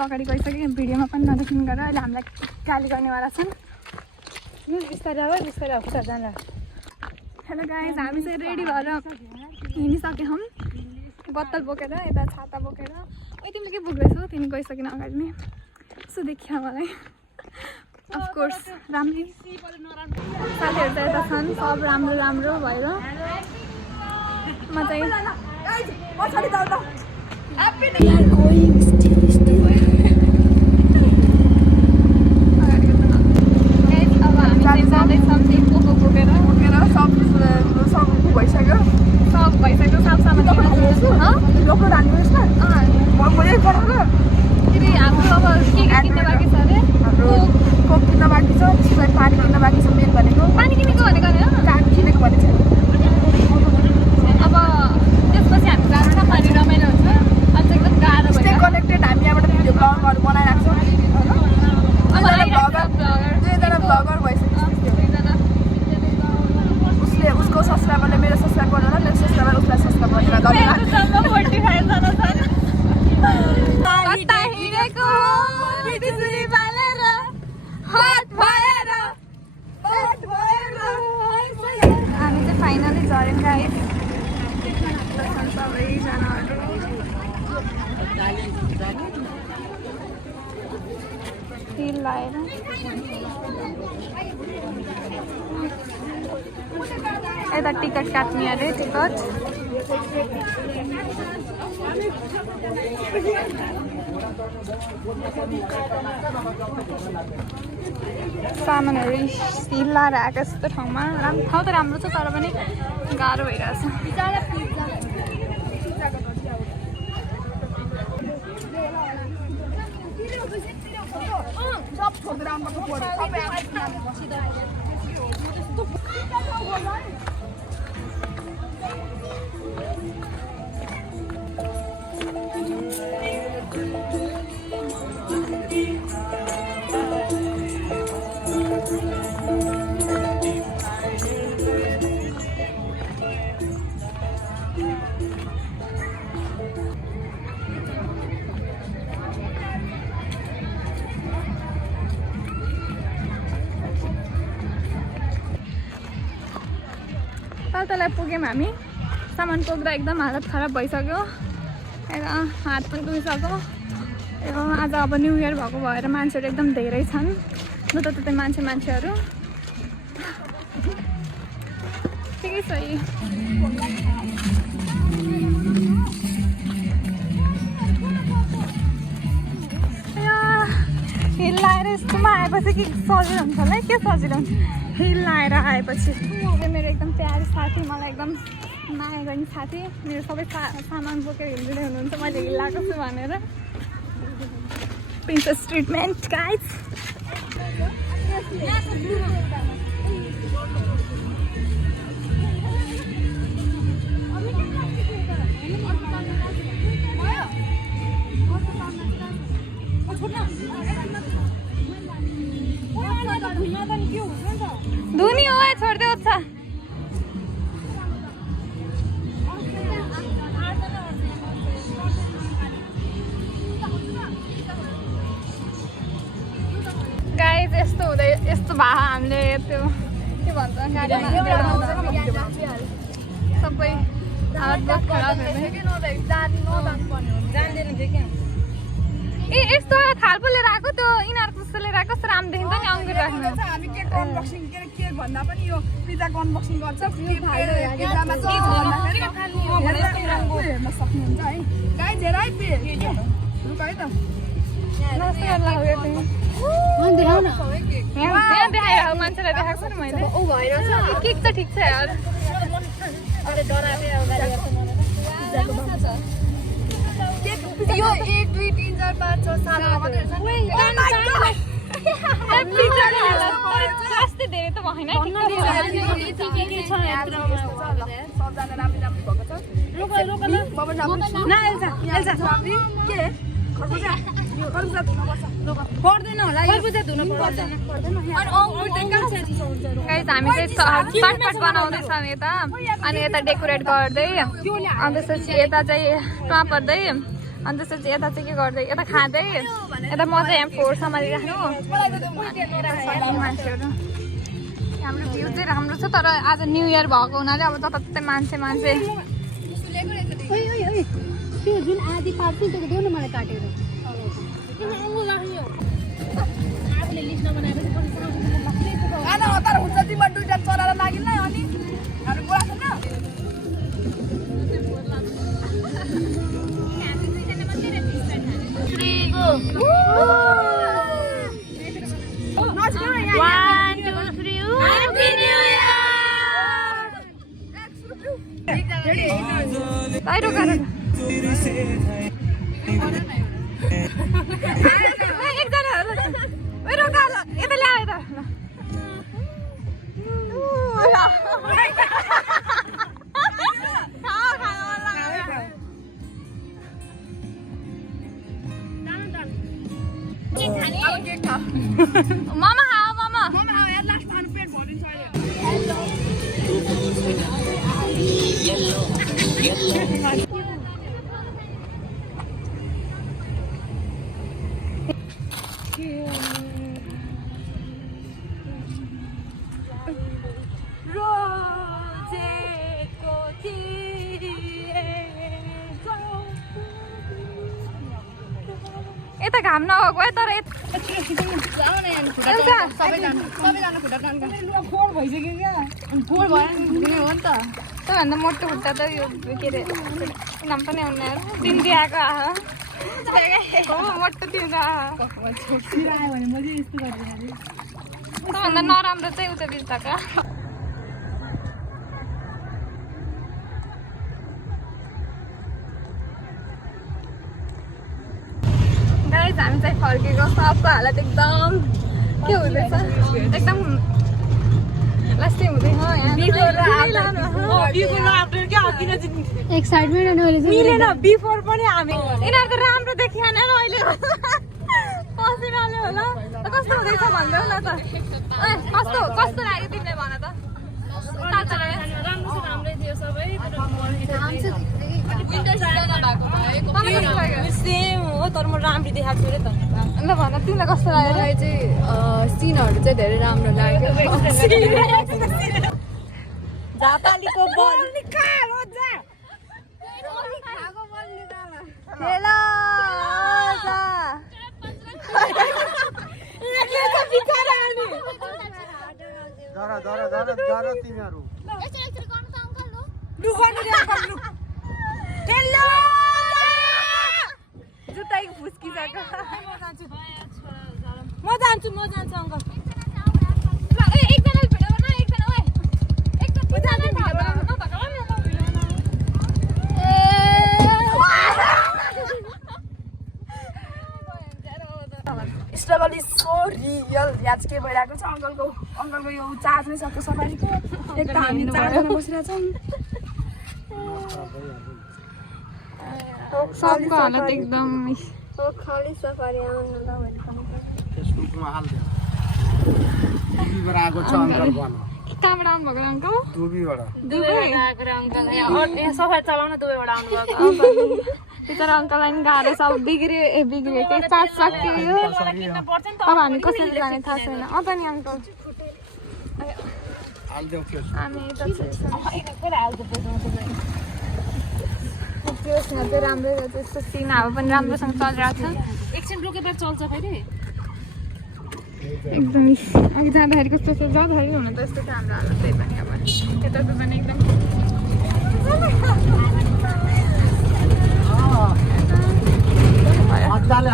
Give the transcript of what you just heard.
अगाडि गइसक्यो भिडियोमा पनि नदेखिनु गरेर अहिले हामीलाई गाली गर्नेवाला छन् बिस्तारै अब बिस्तारै आउँछ जाँदा हेलो गाइज हामी चाहिँ रेडी भएर हिँडिसक्यौँ हौँ बत्तल बोकेर यता छाता बोकेर ए तिमीले के बोक्दैछौ तिमी गइसकेन अगाडि नै यसो देखियो मलाई अफकोर्स राम्रै साथीहरू चाहिँ यता छन् सब राम्रो राम्रो भएर म चाहिँ सब भइसक्यो सामान फेरि हाम्रो अब के किन्न बाँकी छ अरे कोक किन्न बाँकी छ पानी किन्न बाँकी छ मेन भनेको पानी किनेको भनेको होइन किनेको भने चाहिँ अब त्यसपछि हामी गाह्रो न पानी रमाइलो हुन्छ अनि चाहिँ एकदम गाह्रो स्टे कनेक्टेड हामी यहाँबाट भिडियो ब्लगहरू बनाइराख्छौँ दुईजना ब्लगर भइसक्यो उसले उसको सब्सक्राइबरले मेरो सब्सक्राइब गरेर मेरो सब्सक्राइबर उसलाई सब्सक्राइब हामी चाहिँ फाइनली झऱ्यौँ गाइस सबैजनाहरू हिल लाएर यता टिकट काट्ने अरे टिकट सामानहरू हिल लाएर आएको यस्तो ठाउँमा ठाउँ त राम्रो छ तर पनि गाह्रो भइरहेछ तलतलाई पुग्यौँ हामी सामान पुग्दा एकदम हालत खराब भइसक्यो यता हात पनि दुखिसक्यो आज अब न्यु इयर भएको भएर मान्छेहरू एकदम धेरै छन् जताततै मान्छेहरू ठिकै छ हिल लाएर यस्तोमा आएपछि कि सजिलो हुन्छ होला के सजिलो हुन्छ हिल लाएर आएपछि मेरो एकदम प्यारो साथी मलाई एकदम माया गर्ने साथी मेरो सबै सामान बोकेर हिँड्दै हुनुहुन्छ मैले हिल लगाएको छु भनेर प्रिन्सेस ट्रिटमेन्ट गाइज धुनी हो छोडिदेऊ छ गाइज यस्तो हुँदै यस्तो भए हामीले त्यो के भन्छ गाडीमा सबै हालत बहुत खराब ए यस्तो थालपो लिएर आएको त्यो यिनीहरूको जस्तो लिएर आएको कस्तो राम्रो देखिन्छ नि अङ्गुर राख्नु हामी केक अनबक्सिङ केक भन्दा पनि यो पिज्जाको अनबक्सिङ गर्छ हेर्न सक्नुहुन्छ है गाइज हेर है रुक है त देखाएर मान्छेलाई देखाएको छु नि मैले केक त ठिक छ यार यो 1 2 3 4 5 6 7 अस्ति धेरै त भएन पर्दैन होला हामी चाहिँ चटपट बनाउँदैछौँ यता अनि यता डेकोरेट गर्दै अनि त्यसपछि यता चाहिँ टपर्दै अनि त्यसपछि यता चाहिँ के गर्दै यता खाँदै यता म चाहिँ यहाँ फोहोर सम्हालिराख्नु मान्छेहरू हाम्रो भ्यू चाहिँ राम्रो छ तर आज न्यू इयर भएको हुनाले अब जताततै मान्छे त्यो जुन आधी पार्ट छ त्यो देऊ न मलाई काटेर आफूले लिस्ट नबनाएपछि खाना हतार हुन्छ तिम्रो दुईटा चराएर लागिन् न अनि हामी कुरा छैन बाहिर गएर एकजना यता ल्याए त मामा खाऊ मामा यता घाम नगएको है तर त्योभन्दा मोटो खुट्टा त यो के अरे नाम पनि आउने तिमी आएको मोटो तिम्रो त्योभन्दा नराम्रो चाहिँ उता बिर्ताको गाइस हामी चाहिँ फर्केको सबको हालत एकदम के हुँदैछ एकदम लास्टै हुँदैन एक्साइटमेन्ट मिलेन बिफोर पनि हामी यिनीहरूको राम्रो देखिएन अहिले पसिनाले होला कस्तो हुँदैछ भन्दै न त कस्तो कस्तो लाग्यो तिमीले भन त राम्रै थियो सबै सेम हो तर म राम्ररी देखाएको छु रे त ल भन तिमीलाई कस्तो लाग्यो मलाई चाहिँ सिनहरू चाहिँ धेरै राम्रो लाग्यो झापालीको बल तिमीहरू जुत्ता फुस्किसक्यो म जान्छु uncle struggle is so real यहाँ चाहिँ के भइरहेको छ अङ्कलको यो चार्ज नै सक्यो सफारीको एक त हामी चारजना बसिरहेको छौँ सबको हालत एकदम खाली सफारी आउनु ल फेसबुकमा हाल्दियो दुबीबाट आएको छ अङ्कल भन कहाँबाट आउनुभएको अङ्कल दुबीबाट सफारी चलाउन दुबईबाट आउनुभएको तर अङ्कललाई नि गाह्रो छ अब बिग्रियो केही चार्ज सक्यो यो अब हामी कसरी जाने थाहा छैन अँ त नि अङ्कल हाल्दियो फेसबुक हामी त्यसमा चाहिँ राम्रै रहेछ यस्तो सिनहरू पनि राम्रोसँग चलिरहेको छ एकछिन रोकेर चल्छ फेरि एकदम अघि जाँदाखेरि कस्तो छ जाँदाखेरि हुन त यस्तो छ हाम्रो हालत त्यही पनि अब यता त पनि एकदम मजाले